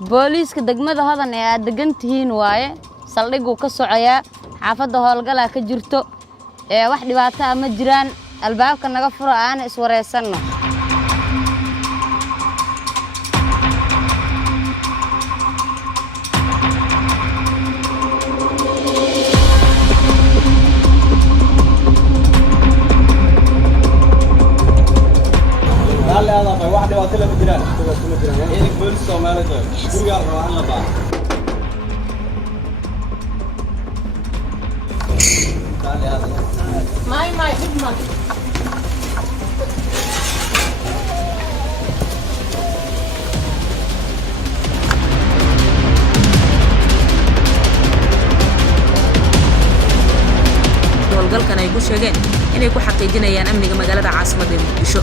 booliiska degmada hodan ee aad degantihiin waaye saldhigu ka socaya xaafadda howlgala ka jirto wax dhibaato ah ma jiraan albaabka naga furo aan iswareysano هذا واحد يواصل في الجيران يعني بوليس سومالي غوريا روان لا با ماي خدمه howlgalkan ay ku sheegeen inay ku xaqiijinayaan amniga magaalada caasimadda Muqdisho.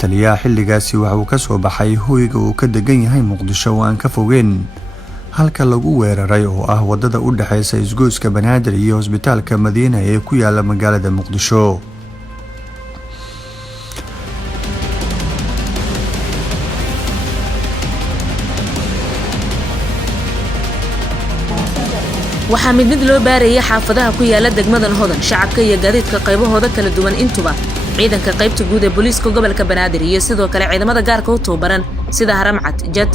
taliyaha xilligaasi waxa uu ka soo baxay hoyga uu ka degan yahay Muqdisho oo aan ka fogeen halka lagu weeraray oo ah wadada u dhaxaysa isgoyska Banaadir iyo Hospitaalka Madiina ee ku yaala magaalada Muqdisho. waxaa mid loo baarayay xaafadaha ku yaala degmadan hodan shacabka iyo gaadiidka qaybahooda kala duwan intuba ciidanka qaybta guud ee booliiska gobolka Banaadir iyo sidoo kale ciidamada gaarka u tababaran sida Haramcad Jet